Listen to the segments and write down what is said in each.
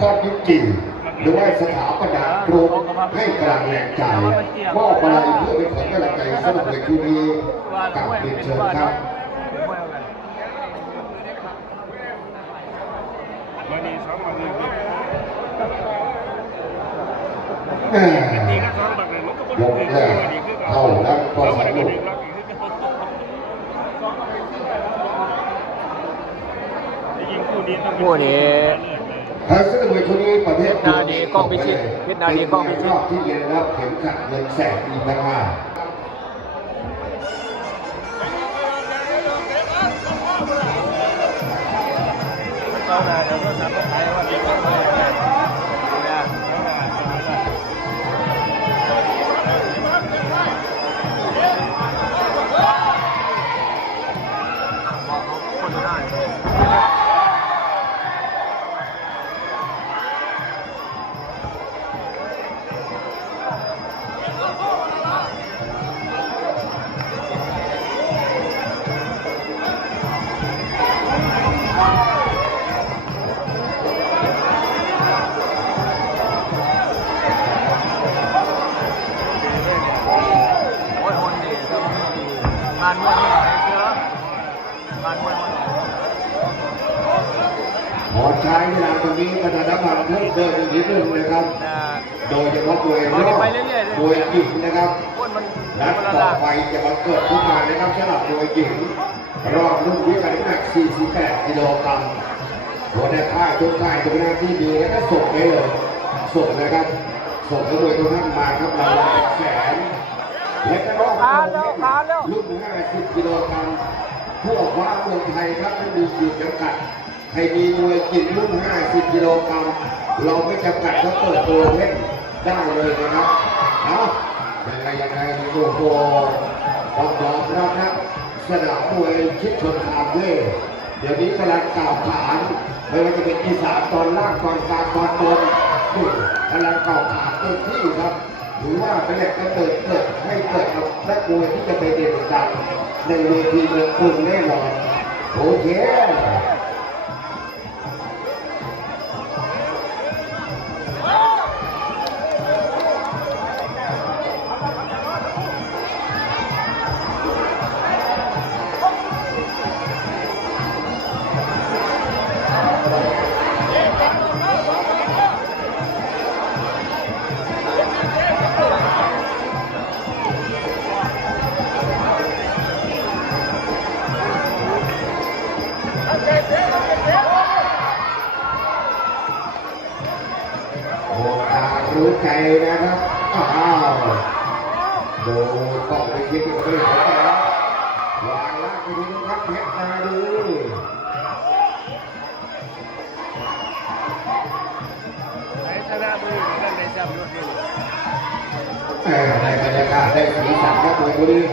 ก้อนยิ้มจีหรือว่าสถาปนากรมให้กำลังแรงใจมอบอะไรเพื่อเป็นขวัญกำลังใจสำหรับเด็กผู้นี้ว่ากับด้วยเรียนเป็นเชิญว่าครับเป็นว่าอะไรวันนี้สองวันนี้แม่ตีก็สองบักเลยมันก็บ่ยได้กดีแรกดีขึ้นเท่านั้นก็แล้วสมันก็นุกดีรักอีกยิงคู่นี้ต้องคู่นี้ ทางซึ่งมวยคู่นี้ประเภทนาดีกล้องพิชิตเพชรนาดีกล้องพิชิตรอบที่เรียนรับเข็มขัดเงินแสนอีกต่างหาก หญิงนะครับคนมันนัดคนละต่อล่างไปจะมาเกิดขึ้นมานะครับสำหรับมวยหญิงรอบรุ่นวิการน้ำหนัก 48 กิโลกรัมหัวหน้าค่ายทุกค่ายทุกหน้าที่ดีแล้วก็ส่งได้เลยส่งนะครับ ส่งกระบวยทุกท่านมาครับรางวัลแสนและก็รอบรุ่น50 กิโลกรัมผู้ออกว่าเมืองไทยครับไม่มีขีดจำกัดใครมีมวยกินรุ่น 50 กิโลกรัมเราไม่จำกัดเขาเปิดตัวเล่นได้เลยนะครับ เนาะยังไงยังไงโอ้โหต้องยอมรับนะสนามมวยคิดชนทางเว่เดี๋ยวนี้กำลังกล่าวขานไม่ว่าจะเป็นอีสานตอนล่างตอนกลางตอนบนนี่กำลังกล่าวขานเต็มที่ครับถือว่าเป็นแหล่งกำเนิดเกิดให้เกิดกับนักมวยที่จะไปเด่นดังในเวทีเมืองกรุงแน่นอนโอเค ในบรรยาได้สีสันครับมวยคู่นี้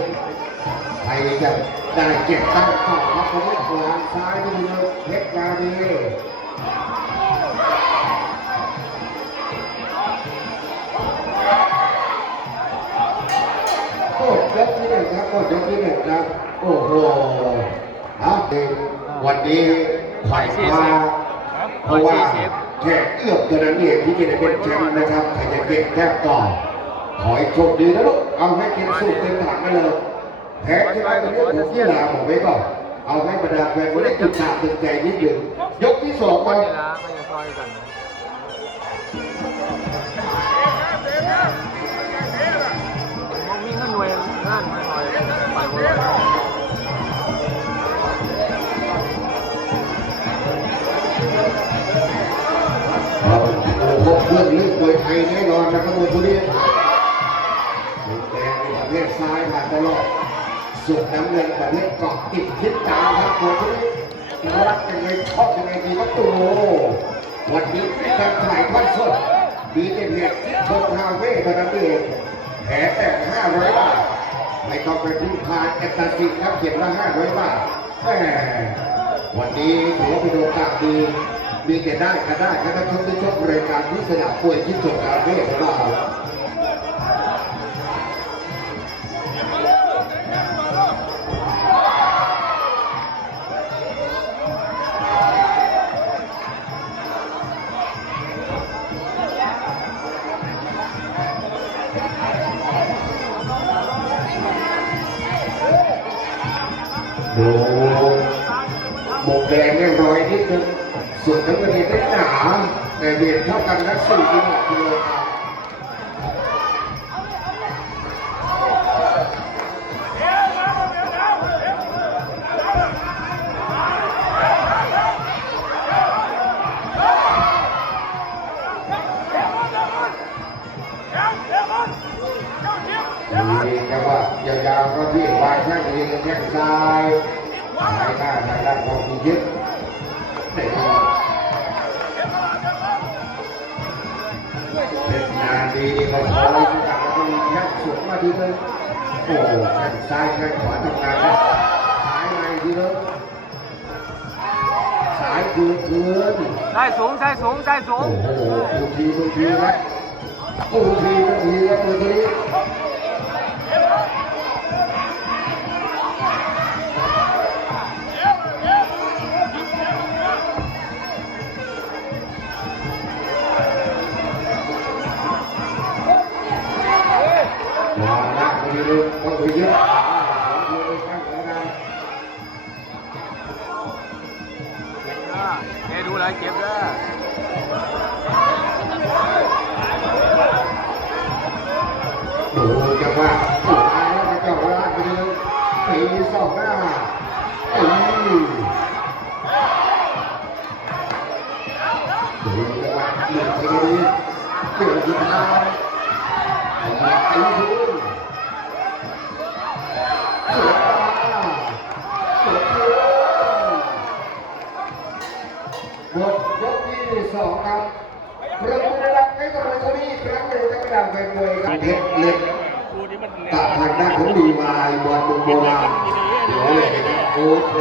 ใครจะได้เก็บตั้งต่อครับเขาไม่วางซ้ายไปดูเพชรนาดีโอ้ยกที่หนึ่งครับโอ้ยกที่หนึ่งครับโอ้โหเอาวันนี้ผ่านมาเพราะว่าแค่เอื้อมเท่านั้นเองที่จะได้เป็นแชมป์นะครับใครจะเก็บแทบก่อ ขอให้โชคดีนะลูก เอาให้ก็บสูตรเต็มถังไปเลยแพ้ชนะตรงนี้ผมที่ลาบอกไว้ก่อนเอาให้บรรดาแฟนคนได้ตื่นตาตื่นใจนิดหนึ่งยกที่สองไปเราโอ้โหเพื่อนเลือกมวยไทยแน่นอนนะครับมวยคู่นี้ ลอดส่วนน้ำเงินประเภทเกาะติดทิศตามครับวยคู่นี้รักยังไงชอบยังไงดีก็ตัววันนี้เป็นการถ่ายทอดสดมีแต่เหตุที่ชมฮาเว่เท่านั้นเองแผลแต่500บาทไม่ต้องไปพึ่งพาเอตตาซิครับเขียนว่า500บาทแหมวันนี้ถือว่าเป็นโอกาสดีมีแต่ได้ก็ได้ก็ได้ชมที่ชมรายการที่สนามป่วยที่จบการเวทของเรา แดงเนี่ยรอยนิดนึงส่วนน้ำเงินได้หนาแต่เวียนเท่ากันทั้งสี่กิโลกิโลกรัม ทีนึงโอ้โหแข้งซ้ายแข้งขวาทำงานนะซ้ายในทีนึงสายคืนคืนได้สูงได้สูงได้สูโอ้งโหดูทีดูทีนะดูทีดูทีครับดูที เลยต้องไปเยอะสองคนเลยข้างของเราเก็ ครับเริ่มได้รับให้กับคนนี้ครั้งหนึ่งจะไปดำเป็นมวยกับเพชรเล็กคู่นี้มันกับทางด้านของดีมายบอลโบราณเดี๋ยวเลยนะครับโอเค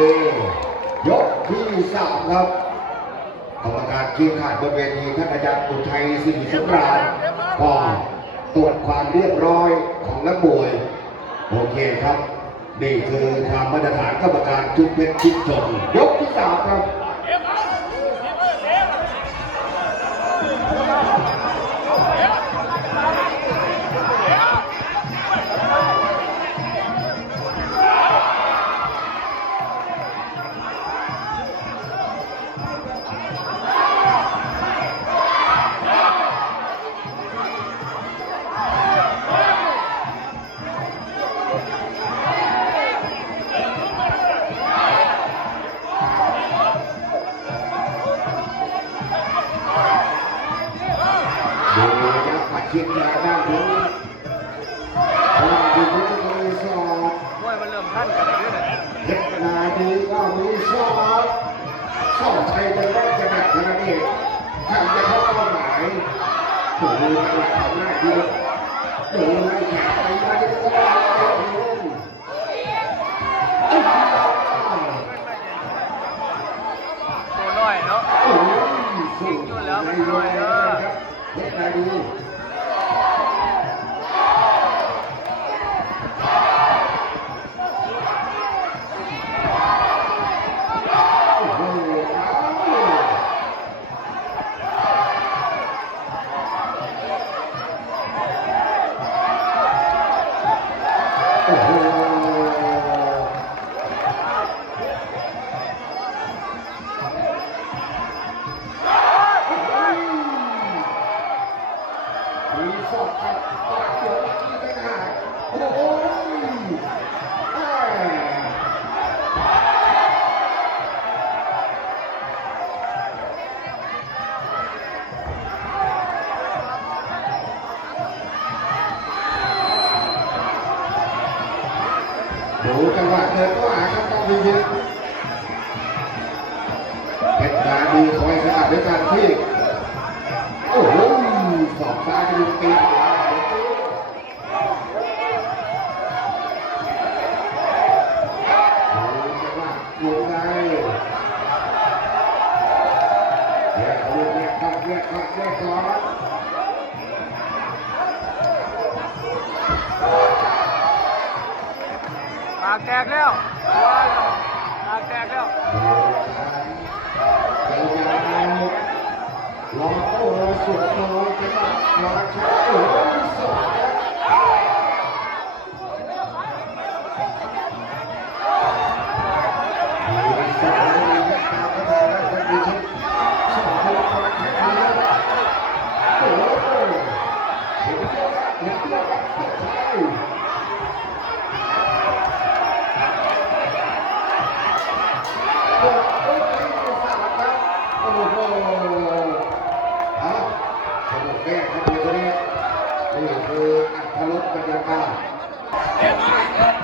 ยกที่สามครับกรรมการทีมขาดบนเวทีท่านอาจารย์อุทัยสิริสำราญก็ตรวจความเรียบร้อยของนักมวยโอเคครับ นี่คือความมาตรฐานกรรมการทุกเพชรชิดชมยกที่สามครับ ครับปัดยาด้านนี้พลังดีที่จะมีสอบมวยมันเริ่มทันกันแล้วเนี่ยเพชรนาดีก็มีสอบสอบใครจะได้จะหนักขนาดนี้ทำจะเข้าเป้าหมายดูจังหวะทำหน้าที่ดูไล่แขนไปมาที่ก็ได้เต็มที่โอ้โหตัวน้อยเนาะโอ้โหสุดในเลยนะครับเพชรนาดี อง Yeah.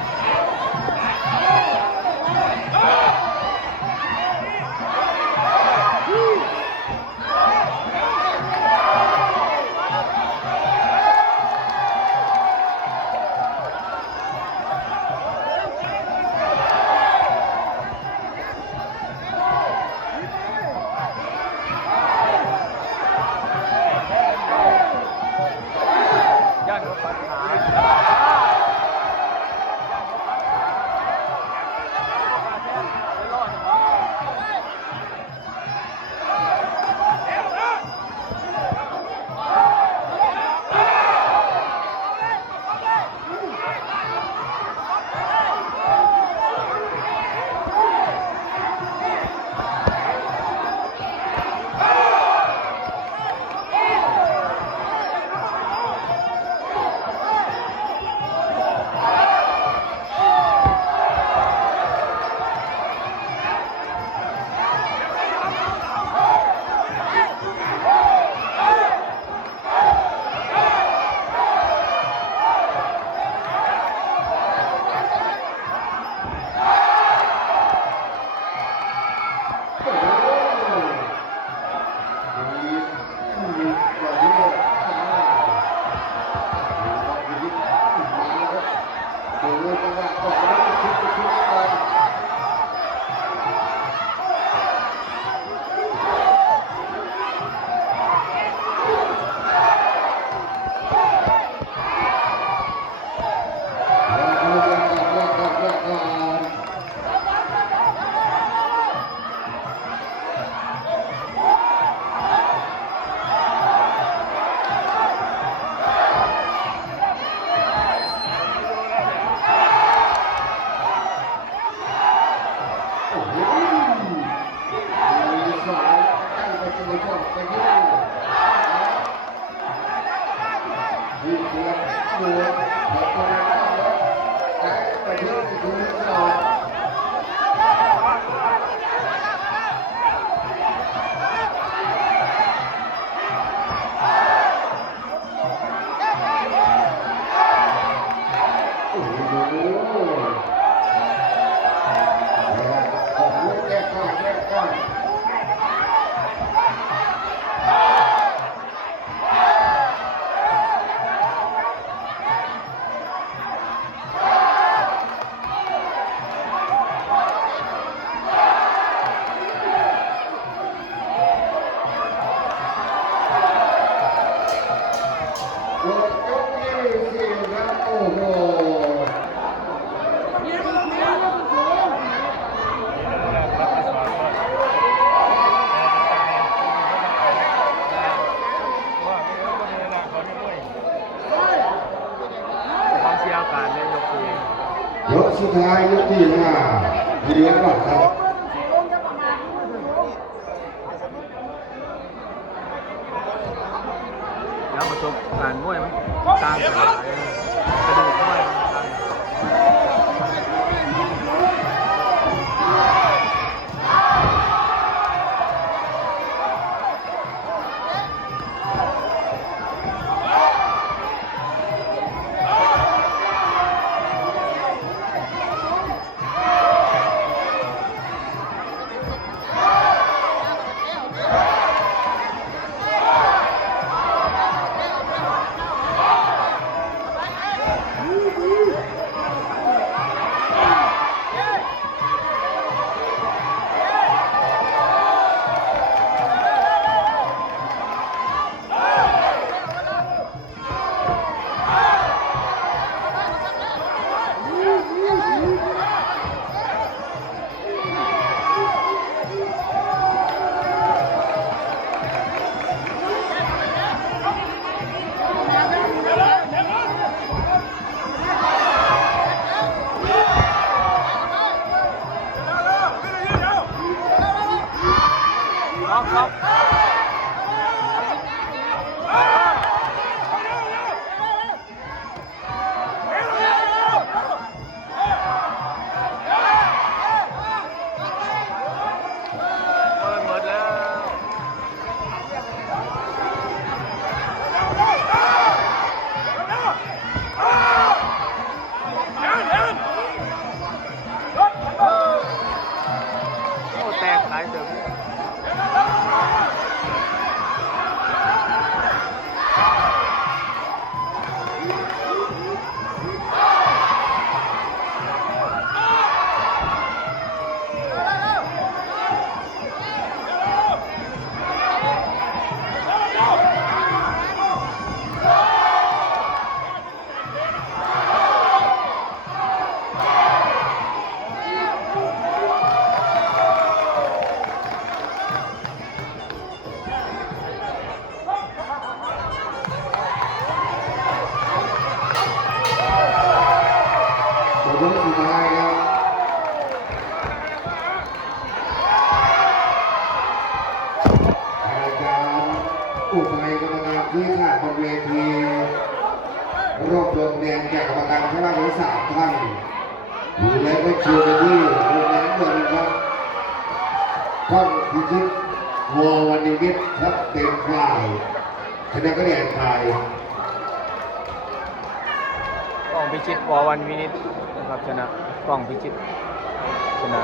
ยกสุดท้ายยกที่ห้าเหลือก่อนครับ รวบรวมคะแนนจากกรรมการข้างล่างทั้งสามท่านและก็เชียร์ไปที่โรงน้ำเงินครับก้องพิชิตวอวันนิมิตครับเต็มฝ่ายชนะคะแนนไทยกล้องพิชิตวอวันวินิตนะครับชนะกล้องพิชิตชนะ